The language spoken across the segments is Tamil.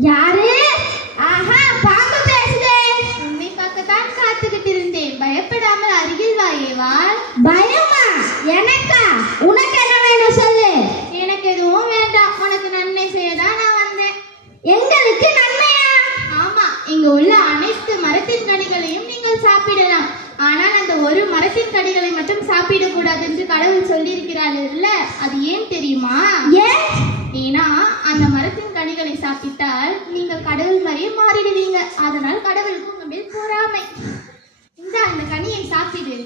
யாரு? ஆஹா, பாம்பு பேசுதே. உன்னை பார்க்கத்தான் காத்துக்கிட்டு இருந்தேன். பயப்படாமல் அருகில் வா ஏவாள். பயமா? எனக்கா? உனக்கு என்ன வேணும் சொல்லு. எனக்கு எதுவும் வேண்டாம். உனக்கு நன்மை செய்யதான் நான் வந்தேன். எங்களுக்கு நன்மையா? ஆமா, இங்கு உள்ள அனைத்து மரத்தின் கனிகளையும் நீங்கள் சாப்பிடலாம். ஆனால் அந்த ஒரு மரத்தின் கனிகளை மட்டும் சாப்பிடக்கூடாது என்று கடவுள் சொல்லியிருக்கிறார் இல்ல? அது ஏன் தெரியுமா? ஏன்? ஏன்னா அந்த மரத்தின் கனிகளை சாப்பிட்டால் நீங்கள் கடவுள் மாதிரியே மாறிடுவீங்க. அதனால் கடவுளுக்கு உங்க மேல் பொறாமை. இந்த கனியை சாப்பிடு.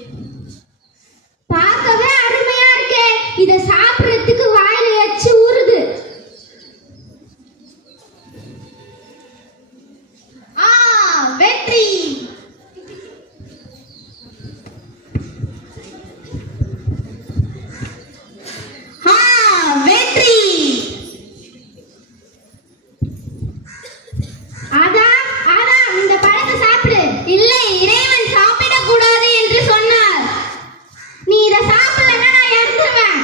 பார்க்கவே அருமையா இருக்கே. இத சாப்பிடுறதுக்கு வாயில எச்சு ஊறுது. வெற்றி. வெற்றி. அதான் இந்த பழத்தை சாப்பிடு. இல்லை, இறைவன் சாப்பிடக்கூடாது என்று சொன்னார். நீ இதை சாப்பிடலன்னா நான் இறந்துருவேன்.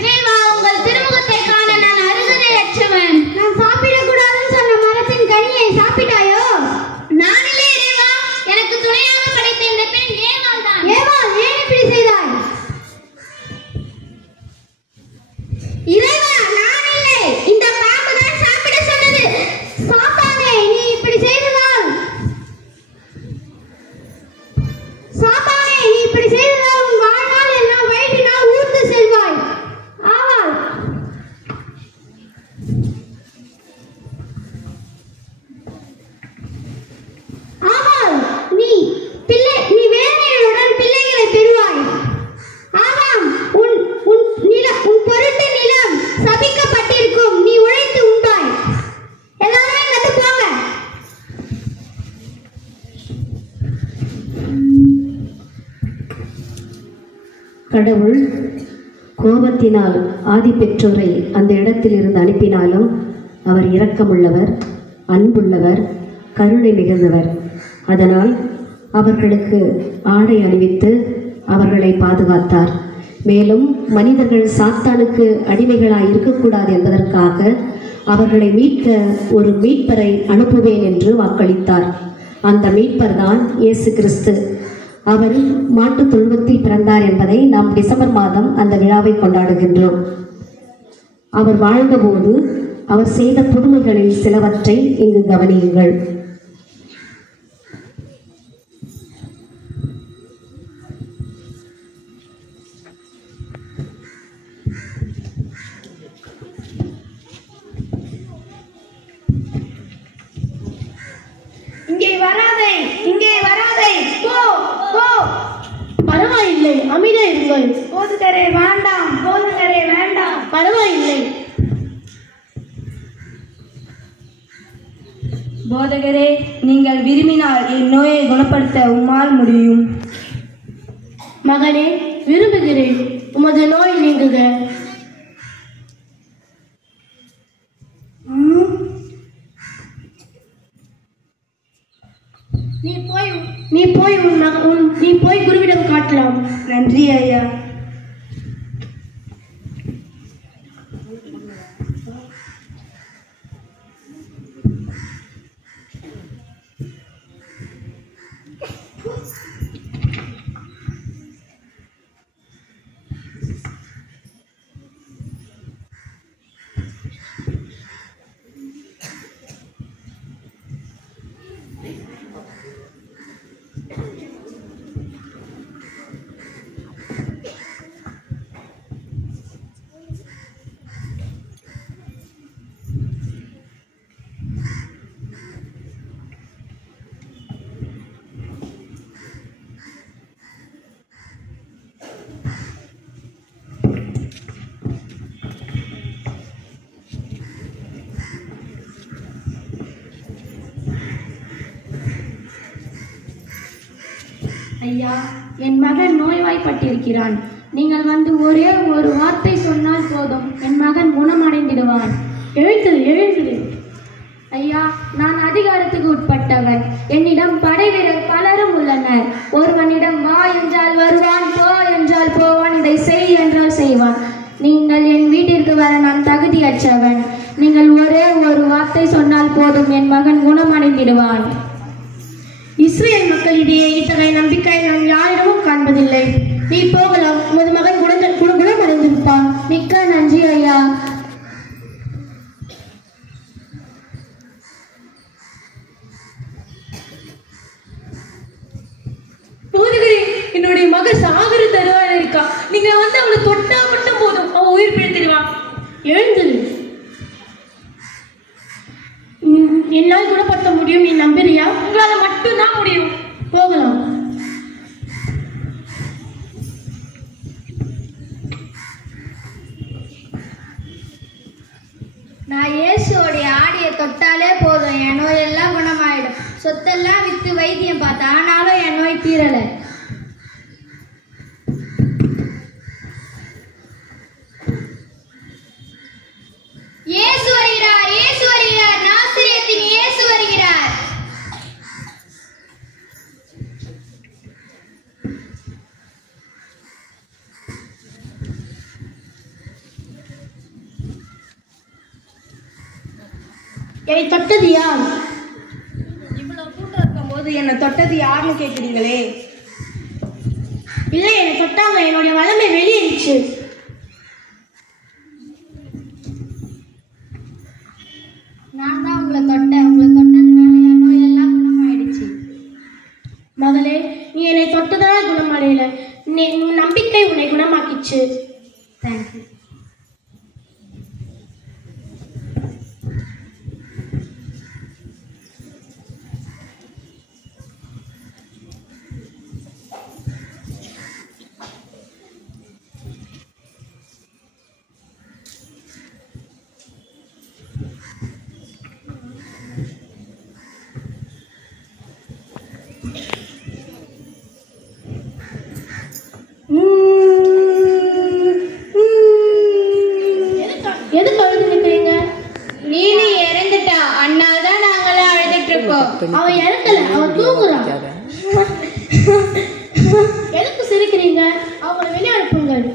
இறைவா, உங்கள் திருமுகத்தை காண நான் அருகதையற்றவன். நான் சாப்பிடக்கூடாதுன்னு சொன்ன மரத்தின் கனியை சாப்பிட்டாயோ? நானில்லை இறைவா, எனக்கு துணையாக படைத்த இந்த பெண் ஏவாள் தான். ஏவாள், ஏன் இப்படி செய்தாய்? இறைவா, நான் இல்லை, இந்த பாம்பு தான் சாப்பிட சொன்னது. சாத்தானே, நீ இப்படி செய்ததால் உன் வாழ்நாள் எல்லாம் வயிற்றினால் ஊர்ந்து செல்வாய். ஆவாள். நீ வேதனையுடன் பிள்ளைகளை பெறுவாய். ஆமாம், உன் பொருட்டு நிலம் சபிக்கப்பட்டிருக்கும். நீ உழைத்து உண்டாய். எல்லாரும் நட்டு போங்க. கடவுள் கோபத்தினால் ஆதி பெற்றோரை அந்த இடத்திலிருந்து அனுப்பினாலும் அவர் இரக்கமுள்ளவர், அன்புள்ளவர், கருணை மிகுந்தவர். அதனால் அவர்களுக்கு ஆடை அணிவித்து அவர்களை பாதுகாத்தார். மேலும் மனிதர்கள் சாத்தானுக்கு அடிமைகளாய் இருக்கக்கூடாது என்பதற்காக அவர்களை மீட்க ஒரு மீட்பரை அனுப்புவேன் என்று வாக்களித்தார். அந்த மீட்பர் தான் இயேசு கிறிஸ்து. அவர் மாட்டுத் தொழுவத்தில் பிறந்தார் என்பதை நாம் டிசம்பர் மாதம் அந்த விழாவை கொண்டாடுகின்றோம். அவர் வாழ்ந்தபோது அவர் செய்த புதுமைகளில் சிலவற்றை இங்கு கவனியுங்கள். இங்கே வராதே, இங்கே வராதே, போ போ. பரவாயில்லை, அமைதியா இருங்கள். போதுகரே வேண்டாம், போதுகரே வேண்டாம். பரவாயில்லை. போதகரே, நீங்கள் விரும்பினால் என் நோயை குணப்படுத்த உம்மால் முடியும். மகனே, விரும்புகிறேன், உமது நோய் நீங்குக. நீ போய் குருவிடம் காட்டலாம். நன்றி ஐயா. ஐயா, என் மகன் நோய்வாய்ப்பட்டிருக்கிறான். நீங்கள் வந்து ஒரே ஒரு வார்த்தை சொன்னால் போதும், என் மகன் குணமடைந்திடுவான். எழுந்திரு. ஐயா, நான் அதிகாரத்துக்கு உட்பட்டவன். என்னிடம் படை வீரர் பலரும் உள்ளனர். ஒருவனிடம் வா என்றால் வருவான், வீட்டுக்கு வர நான் தகுதியற்றவன். நீங்கள் ஒரே ஒரு வார்த்தை சொன்னால் போதும், என் மகன் குணமடைந்திடுவான். இஸ்ரேல் மக்களிடையே இத்தகைய நம்பிக்கை நான் யாரிடமும் காண்பதில்லை. நீ போகலாம், உமது மகன் குணமடைந்திருப்பான். மிக்க நன்றி ஐயா. போதுகிறே, என்னுடைய மகள் சாகர தருவாயில இருக்கா. நீங்க வந்து அவளை தொட்டா மட்டும் போதும், அவன் உயிர் பிழைத்திடுவான். எழுந்துரு. என்னால் குணப்படுத்த முடியும், நீ நம்புறியா? உங்களால மட்டும்தான் முடியும். போகலாம். நான் இயேசுவோடைய ஆடியை தொட்டாலே போதும், என் நோயெல்லாம் குணமாயிடும். சொத்தெல்லாம் வித்து வைத்தியம் பார்த்தேன், ஆனாலும் என் நோய் தீரலை. இயேசு வருகிறார், இயேசு வருகிறார், நாசரேத்தின் இயேசு வருகிறார். என்னை தொட்டது யார்? இவ்வளவு கூட்டம் இருக்கும்போது என்னை தொட்டது யாருன்னு கேட்குறீங்களே? இல்லை, என்னை தொட்டாங்க. என்னுடைய வளமை வெளியேறிச்சு. நான் தான் உங்களை தொட்டேன். உங்களை தொட்டதுனால என் நோயெல்லாம் குணமாயிடுச்சு. மகளே, நீ என்னை தொட்டதால் குணமடையல. உன் நம்பிக்கை உன்னை குணமாக்கிச்சு. தேங்க்யூ. எதுக்கு அழுது நிற்கிறீங்க? நீனி இறந்துட்டா, அதனால தான் நாங்களாம் அழுதுட்டு இருக்கோம். அவன் இறக்கல, அவன் தூங்குறான். எதுக்கு சிரிக்கிறீங்க? அவங்கள வெளியே அனுப்புங்கள்.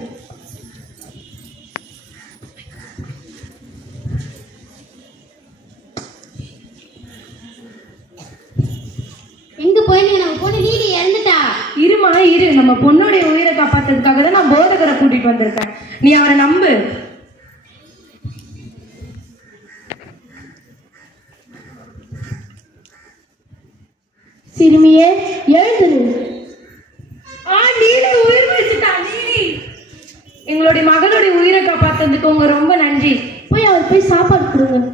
எங்க போய் நம்ம பொண்ணு நீடி இறந்துட்டா? இருமா இரு, நம்ம பொண்ணுடைய உயிரை காப்பாத்துறதுக்காக தான் நான் போதகரை கூட்டிட்டு வந்திருக்கேன். நீ அவரை நம்பு. சிறுமியே, எழுந்துரு. நீலி உயிர் வச்சுட்டா. நீலி, எங்களுடைய மகளுடைய உயிரை காப்பாத்துறதுக்கு உங்க ரொம்ப நன்றி. போய் அவர் போய் சாப்பாடு கொடுங்க.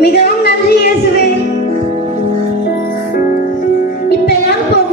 மிக